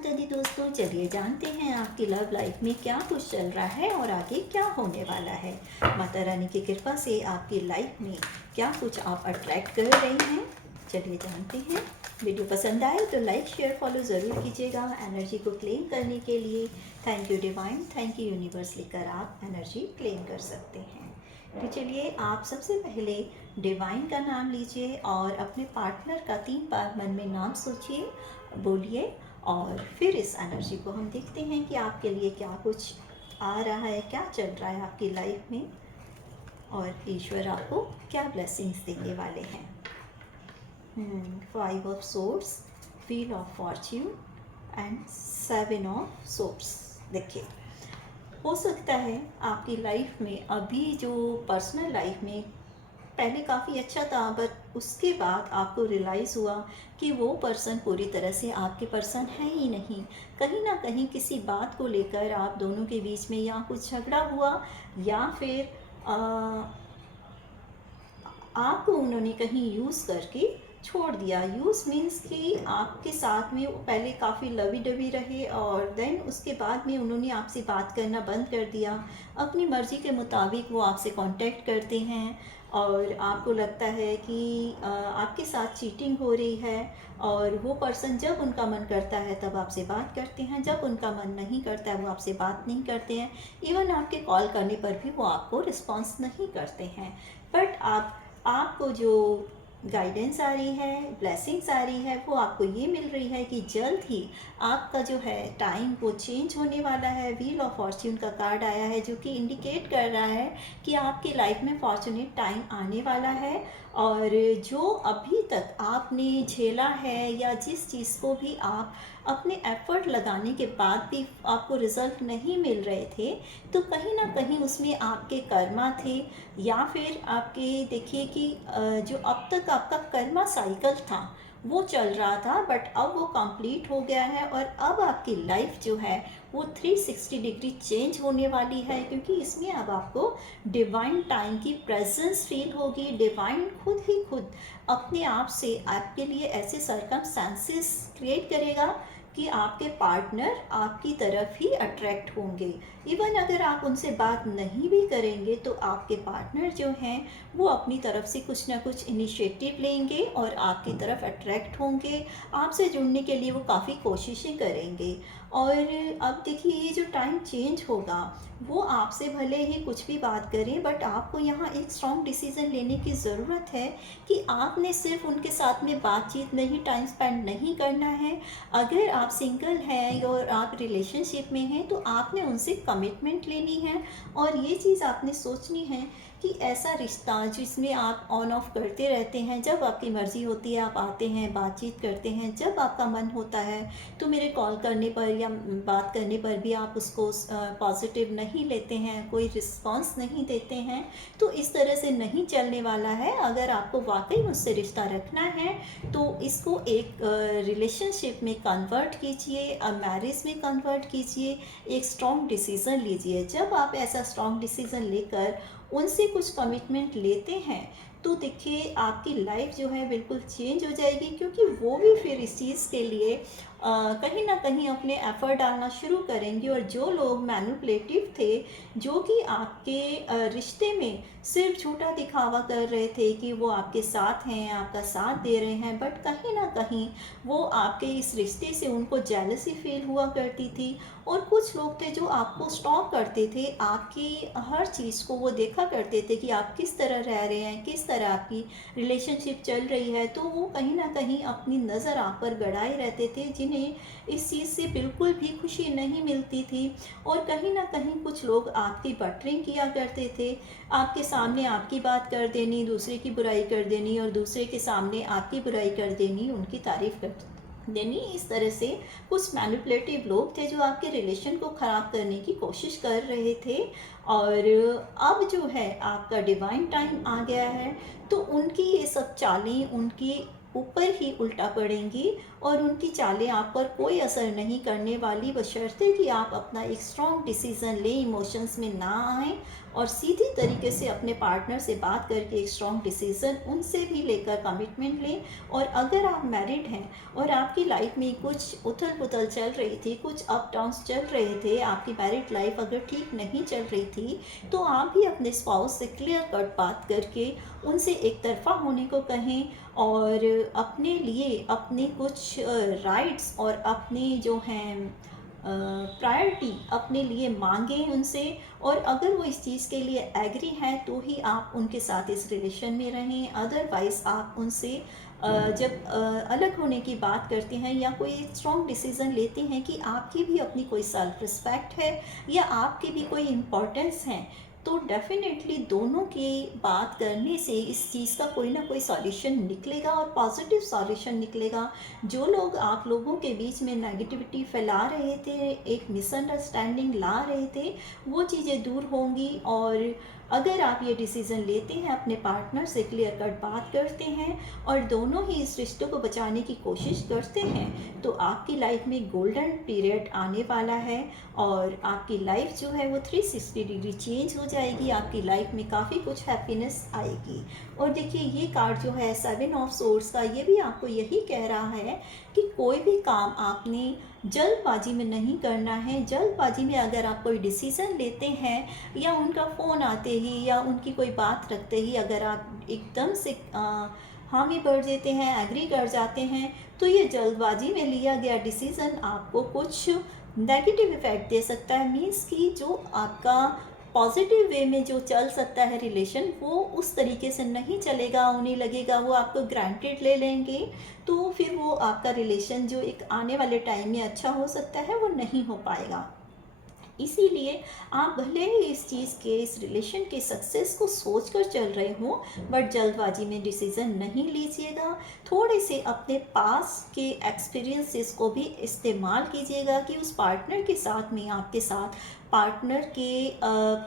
माता दी दोस्तों, चलिए जानते हैं आपकी लव लाइफ में क्या कुछ चल रहा है और आगे क्या होने वाला है। माता रानी की कृपा से आपकी लाइफ में क्या कुछ आप अट्रैक्ट कर रहे हैं, चलिए जानते हैं। वीडियो पसंद आए तो लाइक शेयर फॉलो ज़रूर कीजिएगा एनर्जी को क्लेम करने के लिए। Thank you divine, thank you universe लिखकर आप एनर्जी क्लेम कर सकते हैं। तो चलिए आप सबसे पहले डिवाइन का नाम लीजिए और अपने पार्टनर का 3 बार मन में नाम सोचिए, बोलिए और फिर इस एनर्जी को हम देखते हैं कि आपके लिए क्या कुछ आ रहा है, क्या चल रहा है आपकी लाइफ में और ईश्वर आपको क्या ब्लेसिंग्स देने वाले हैं। 5 of source, wheel of Fortune and 7 of source. देखिए, हो सकता है आपकी लाइफ में अभी जो पर्सनल लाइफ में पहले काफ़ी अच्छा था, बट उसके बाद आपको रियलाइज़ हुआ कि वो पर्सन पूरी तरह से आपके पर्सन है ही नहीं। कहीं ना कहीं किसी बात को लेकर आप दोनों के बीच में या कुछ झगड़ा हुआ या फिर आपको उन्होंने कहीं यूज़ करके छोड़ दिया। यूज़ मीन्स कि आपके साथ में पहले काफ़ी लवी डवी रहे और देन उसके बाद में उन्होंने आपसे बात करना बंद कर दिया। अपनी मर्ज़ी के मुताबिक वो आपसे कांटेक्ट करते हैं और आपको लगता है कि आपके साथ चीटिंग हो रही है। और वो पर्सन जब उनका मन करता है तब आपसे बात करते हैं, जब उनका मन नहीं करता है वो आपसे बात नहीं करते हैं। इवन आपके कॉल करने पर भी वो आपको रिस्पॉन्स नहीं करते हैं। बट आपको जो गाइडेंस आ रही है, ब्लेसिंग्स आ रही है, वो आपको ये मिल रही है कि जल्द ही आपका जो है टाइम वो चेंज होने वाला है। व्हील ऑफ फॉर्च्यून का कार्ड आया है जो कि इंडिकेट कर रहा है कि आपकी लाइफ में फॉर्चुनेट टाइम आने वाला है। और जो अभी तक आपने झेला है या जिस चीज़ को भी आप अपने एफर्ट लगाने के बाद भी आपको रिज़ल्ट नहीं मिल रहे थे, तो कहीं ना कहीं उसमें आपके कर्मा थे या फिर आपके देखिए कि जो अब तक आपका कर्मा साइकिल था वो चल रहा था, बट अब वो कंप्लीट हो गया है और अब आपकी लाइफ जो है वो 360 डिग्री चेंज होने वाली है। क्योंकि इसमें अब आपको डिवाइन टाइम की प्रेजेंस फील होगी। डिवाइन खुद ही खुद अपने आप से आपके लिए ऐसे सर्कमस्टेंसेस क्रिएट करेगा कि आपके पार्टनर आपकी तरफ ही अट्रैक्ट होंगे। इवन अगर आप उनसे बात नहीं भी करेंगे तो आपके पार्टनर जो हैं वो अपनी तरफ से कुछ ना कुछ इनिशिएटिव लेंगे और आपकी तरफ अट्रैक्ट होंगे। आपसे जुड़ने के लिए वो काफ़ी कोशिशें करेंगे। और अब देखिए, ये जो टाइम चेंज होगा वो आपसे भले ही कुछ भी बात करें, बट आपको यहाँ एक स्ट्रॉन्ग डिसीज़न लेने की ज़रूरत है कि आपने सिर्फ उनके साथ में बातचीत नहीं, टाइम स्पेंड नहीं करना है। अगर आप सिंगल हैं और आप रिलेशनशिप में हैं तो आपने उनसे कमिटमेंट लेनी है और ये चीज़ आपने सोचनी है कि ऐसा रिश्ता जिसमें आप ऑन ऑफ करते रहते हैं, जब आपकी मर्ज़ी होती है आप आते हैं, बातचीत करते हैं, जब आपका मन होता है तो मेरे कॉल करने पर या बात करने पर भी आप उसको पॉजिटिव नहीं लेते हैं, कोई रिस्पॉन्स नहीं देते हैं, तो इस तरह से नहीं चलने वाला है। अगर आपको वाकई मुझसे रिश्ता रखना है तो इसको एक रिलेशनशिप में कन्वर्ट कीजिए, मैरिज में कन्वर्ट कीजिए, एक स्ट्रॉन्ग डिसीज़न लीजिए। जब आप ऐसा स्ट्रॉन्ग डिसीज़न लेकर उनसे कुछ कमिटमेंट लेते हैं तो देखिए आपकी लाइफ जो है बिल्कुल चेंज हो जाएगी। क्योंकि वो भी फिर इस चीज़ के लिए कहीं ना कहीं अपने एफर्ट डालना शुरू करेंगे। और जो लोग मैनिपुलेटिव थे, जो कि आपके रिश्ते में सिर्फ झूठा दिखावा कर रहे थे कि वो आपके साथ हैं, आपका साथ दे रहे हैं, बट कहीं ना कहीं वो आपके इस रिश्ते से उनको जेलसी फील हुआ करती थी। और कुछ लोग थे जो आपको स्टॉक करते थे, आपकी हर चीज़ को वो देखा करते थे कि आप किस तरह रह रहे हैं, किस तरह आपकी रिलेशनशिप चल रही है, तो वो कहीं ना कहीं अपनी नज़र आप पर गड़ाए रहते थे, जिन्हें इस चीज़ से बिल्कुल भी खुशी नहीं मिलती थी। और कहीं ना कहीं कुछ लोग आपकी बटरिंग किया करते थे, आपके सामने आपकी बात कर देनी, दूसरे की बुराई कर देनी और दूसरे के सामने आपकी बुराई कर देनी, उनकी तारीफ़ कर देनी। इस तरह से कुछ मैनिपुलेटिव लोग थे जो आपके रिलेशन को ख़राब करने की कोशिश कर रहे थे। और अब जो है आपका डिवाइन टाइम आ गया है तो उनकी ये सब चालें उनकी ऊपर ही उल्टा पड़ेंगी और उनकी चालें आप पर कोई असर नहीं करने वाली, बशर्ते कि आप अपना एक स्ट्रॉन्ग डिसीज़न लें, इमोशंस में ना आएँ और सीधी तरीके से अपने पार्टनर से बात करके एक स्ट्रॉन्ग डिसीज़न उनसे भी लेकर कमिटमेंट लें। और अगर आप मैरिड हैं और आपकी लाइफ में कुछ उथल पुथल चल रही थी, कुछ अप डाउन्स चल रहे थे, आपकी मैरिड लाइफ अगर ठीक नहीं चल रही थी, तो आप भी अपने स्पाउस से क्लियर कट बात करके उनसे एक तरफा होने को कहें और अपने लिए अपने कुछ राइट्स और अपने जो हैं प्रायोरिटी अपने लिए मांगें उनसे। और अगर वो इस चीज़ के लिए एग्री हैं तो ही आप उनके साथ इस रिलेशन में रहें। अदरवाइज़ आप उनसे जब अलग होने की बात करते हैं या कोई स्ट्रॉन्ग डिसीज़न लेते हैं कि आपकी भी अपनी कोई सेल्फ रिस्पेक्ट है या आपकी भी कोई इम्पोर्टेंस है, तो डेफिनेटली दोनों की बात करने से इस चीज़ का कोई ना कोई सॉल्यूशन निकलेगा और पॉजिटिव सॉल्यूशन निकलेगा। जो लोग आप लोगों के बीच में नेगेटिविटी फैला रहे थे, एक मिसअंडरस्टैंडिंग ला रहे थे, वो चीज़ें दूर होंगी। और अगर आप ये डिसीज़न लेते हैं, अपने पार्टनर से क्लियर कट बात करते हैं और दोनों ही इस रिश्तों को बचाने की कोशिश करते हैं, तो आपकी लाइफ में गोल्डन पीरियड आने वाला है और आपकी लाइफ जो है वो 360 डिग्री चेंज हो जाएगी। आपकी लाइफ में काफ़ी कुछ हैप्पीनेस आएगी। और देखिए, ये कार्ड जो है 7 ऑफ सोर्ड्स का, ये भी आपको यही कह रहा है कि कोई भी काम आपने जल्दबाजी में नहीं करना है। जल्दबाजी में अगर आप कोई डिसीज़न लेते हैं या उनका फ़ोन आते ही या उनकी कोई बात रखते ही अगर आप एकदम से हामी भर देते हैं, एग्री कर जाते हैं, तो ये जल्दबाजी में लिया गया डिसीज़न आपको कुछ नेगेटिव इफ़ेक्ट दे सकता है। मीन्स कि जो आपका पॉजिटिव वे में जो चल सकता है रिलेशन, वो उस तरीके से नहीं चलेगा। उन्हें लगेगा वो आपको ग्रांटेड ले लेंगे, तो फिर वो आपका रिलेशन जो एक आने वाले टाइम में अच्छा हो सकता है वो नहीं हो पाएगा। इसीलिए आप भले ही इस चीज़ के, इस रिलेशन के सक्सेस को सोचकर चल रहे हो, बट जल्दबाजी में डिसीज़न नहीं लीजिएगा। थोड़े से अपने पास के एक्सपीरियंसेस को भी इस्तेमाल कीजिएगा कि उस पार्टनर के साथ में, आपके साथ पार्टनर के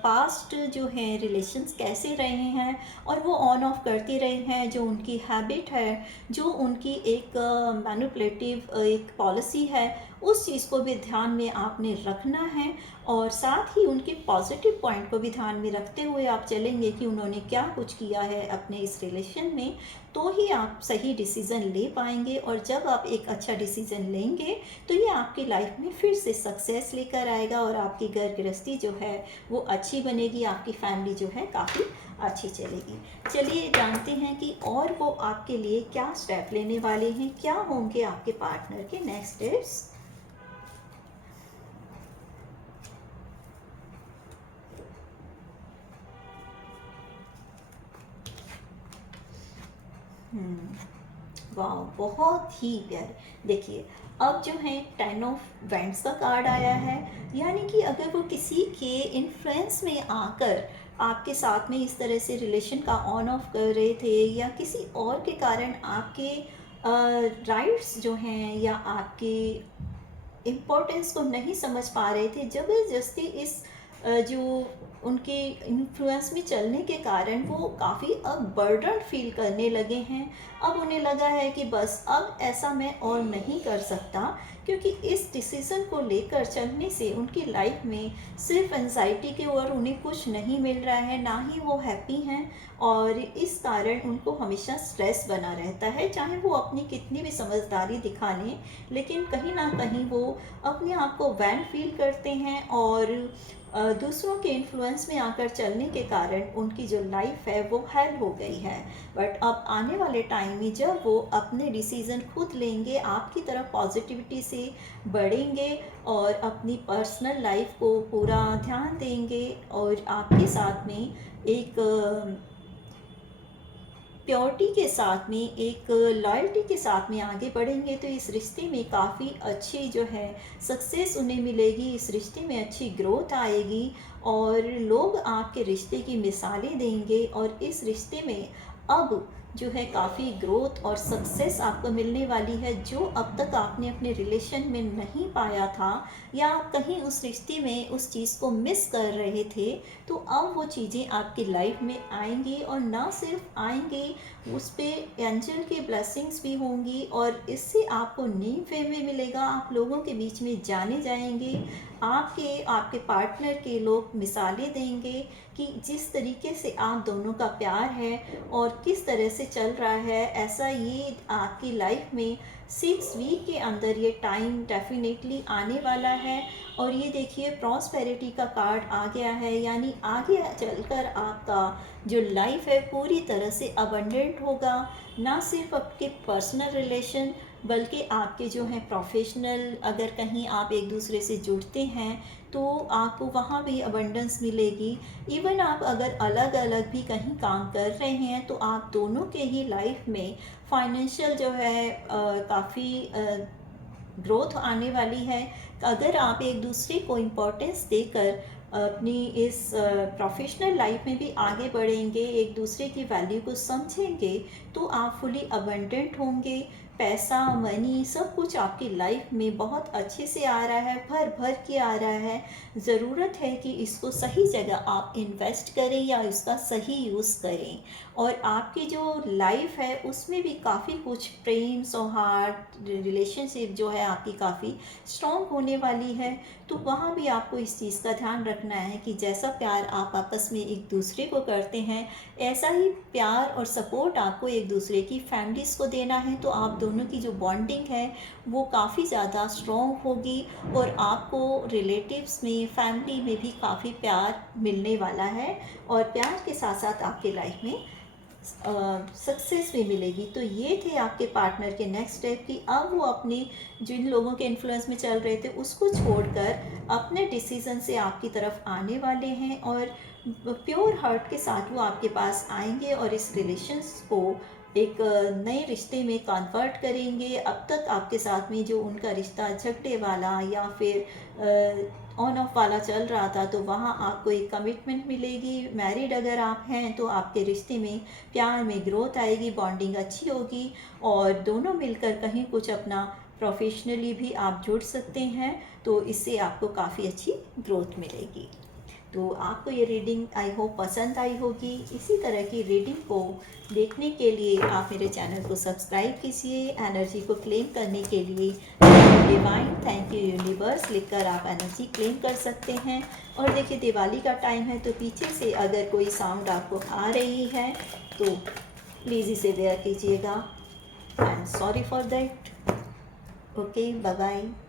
पास्ट जो हैं रिलेशंस कैसे रहे हैं और वो ऑन ऑफ करते रहे हैं। जो उनकी हैबिट है, जो उनकी एक मैनिपुलेटिव एक पॉलिसी है, उस चीज़ को भी ध्यान में आपने रखना है। और साथ ही उनके पॉजिटिव पॉइंट को भी ध्यान में रखते हुए आप चलेंगे कि उन्होंने क्या कुछ किया है अपने इस रिलेशन में, तो ही आप सही डिसीज़न ले पाएंगे। और जब आप एक अच्छा डिसीज़न लेंगे तो ये आपकी लाइफ में फिर से सक्सेस लेकर आएगा और आपकी घर गृहस्थी जो है वो अच्छी बनेगी, आपकी फैमिली जो है काफ़ी अच्छी चलेगी। चलिए जानते हैं कि और वो आपके लिए क्या स्टेप लेने वाले हैं, क्या होंगे आपके पार्टनर के नेक्स्ट स्टेप्स। वाह, बहुत ही प्यारे। देखिए, अब जो है 10 ऑफ वैंड्स का कार्ड आया है, यानी कि अगर वो किसी के इन्फ्लुएंस में आकर आपके साथ में इस तरह से रिलेशन का ऑन ऑफ कर रहे थे या किसी और के कारण आपके राइट्स जो हैं या आपके इम्पोर्टेंस को नहीं समझ पा रहे थे, ज़बरदस्ती इस जो उनके इन्फ्लुएंस में चलने के कारण वो काफ़ी अब बर्डन फील करने लगे हैं। अब उन्हें लगा है कि बस अब ऐसा मैं और नहीं कर सकता, क्योंकि इस डिसीज़न को लेकर चलने से उनकी लाइफ में सिर्फ एंजाइटी के और उन्हें कुछ नहीं मिल रहा है, ना ही वो हैप्पी हैं। और इस कारण उनको हमेशा स्ट्रेस बना रहता है, चाहे वो अपनी कितनी भी समझदारी दिखा लें, लेकिन कहीं ना कहीं वो अपने आप को वैन फील करते हैं। और दूसरों के इन्फ्लुएंस में आकर चलने के कारण उनकी जो लाइफ है वो हेल हो गई है। बट अब आने वाले टाइम में जब वो अपने डिसीज़न खुद लेंगे, आपकी तरफ पॉजिटिविटी से बढ़ेंगे और अपनी पर्सनल लाइफ को पूरा ध्यान देंगे और आपके साथ में एक प्योरिटी के साथ में, एक लॉयल्टी के साथ में आगे बढ़ेंगे, तो इस रिश्ते में काफ़ी अच्छी जो है सक्सेस उन्हें मिलेगी। इस रिश्ते में अच्छी ग्रोथ आएगी और लोग आपके रिश्ते की मिसालें देंगे। और इस रिश्ते में अब जो है काफ़ी ग्रोथ और सक्सेस आपको मिलने वाली है, जो अब तक आपने अपने रिलेशन में नहीं पाया था, या आप कहीं उस रिश्ते में उस चीज़ को मिस कर रहे थे, तो अब वो चीज़ें आपकी लाइफ में आएंगी, और ना सिर्फ आएंगी, उस पे एंजल की ब्लेसिंग्स भी होंगी, और इससे आपको नेम फेम भी मिलेगा, आप लोगों के बीच में जाने जाएंगे, आपके पार्टनर के लोग मिसालें देंगे कि जिस तरीके से आप दोनों का प्यार है और किस तरह से चल रहा है, ऐसा ये आपकी लाइफ में 6 वीक के अंदर ये टाइम डेफिनेटली आने वाला है। और ये देखिए प्रॉस्पेरिटी का कार्ड आ गया है, यानी आगे चलकर आपका जो लाइफ है पूरी तरह से अबंडेंट होगा, ना सिर्फ आपके पर्सनल रिलेशन बल्कि आपके जो हैं प्रोफेशनल, अगर कहीं आप एक दूसरे से जुड़ते हैं तो आपको वहाँ भी अबंडेंस मिलेगी। इवन आप अगर अलग अलग भी कहीं काम कर रहे हैं तो आप दोनों के ही लाइफ में फाइनेंशियल जो है काफ़ी ग्रोथ आने वाली है। अगर आप एक दूसरे को इम्पोर्टेंस देकर अपनी इस प्रोफेशनल लाइफ में भी आगे बढ़ेंगे, एक दूसरे की वैल्यू को समझेंगे, तो आप फुली अबंडेंट होंगे। पैसा, मनी, सब कुछ आपकी लाइफ में बहुत अच्छे से आ रहा है, भर भर के आ रहा है। ज़रूरत है कि इसको सही जगह आप इन्वेस्ट करें या इसका सही यूज़ करें। और आपकी जो लाइफ है उसमें भी काफ़ी कुछ प्रेम, सौहार्द, रिलेशनशिप जो है आपकी काफ़ी स्ट्रॉन्ग होने वाली है। तो वहाँ भी आपको इस चीज़ का ध्यान रखना है कि जैसा प्यार आप आपस में एक दूसरे को करते हैं, ऐसा ही प्यार और सपोर्ट आपको एक दूसरे की फैमिलीज़ को देना है। तो आप दोनों की जो बॉन्डिंग है वो काफ़ी ज़्यादा स्ट्रॉन्ग होगी, और आपको रिलेटिव्स में, फैमिली में भी काफ़ी प्यार मिलने वाला है, और प्यार के साथ साथ आपके लाइफ में सक्सेस भी मिलेगी। तो ये थे आपके पार्टनर के नेक्स्ट स्टेप कि अब वो अपने जिन लोगों के इन्फ्लुएंस में चल रहे थे उसको छोड़कर अपने डिसीज़न से आपकी तरफ आने वाले हैं, और प्योर हार्ट के साथ वो आपके पास आएंगे और इस रिलेशंस को एक नए रिश्ते में कन्वर्ट करेंगे। अब तक आपके साथ में जो उनका रिश्ता झगड़े वाला या फिर ऑन ऑफ वाला चल रहा था, तो वहाँ आपको एक कमिटमेंट मिलेगी। मैरिड अगर आप हैं तो आपके रिश्ते में प्यार में ग्रोथ आएगी, बॉन्डिंग अच्छी होगी, और दोनों मिलकर कहीं कुछ अपना प्रोफेशनली भी आप जुड़ सकते हैं, तो इससे आपको काफ़ी अच्छी ग्रोथ मिलेगी। तो आपको ये रीडिंग आई होप पसंद आई होगी। इसी तरह की रीडिंग को देखने के लिए आप मेरे चैनल को सब्सक्राइब कीजिए। एनर्जी को क्लेम करने के लिए डिवाइन थैंक यू यूनिवर्स लिखकर आप एनर्जी क्लेम कर सकते हैं। और देखिए दिवाली का टाइम है, तो पीछे से अगर कोई साउंड आपको आ रही है तो प्लीज़ इसे बेयर कीजिएगा। I am sorry for that. Okay, bye bye.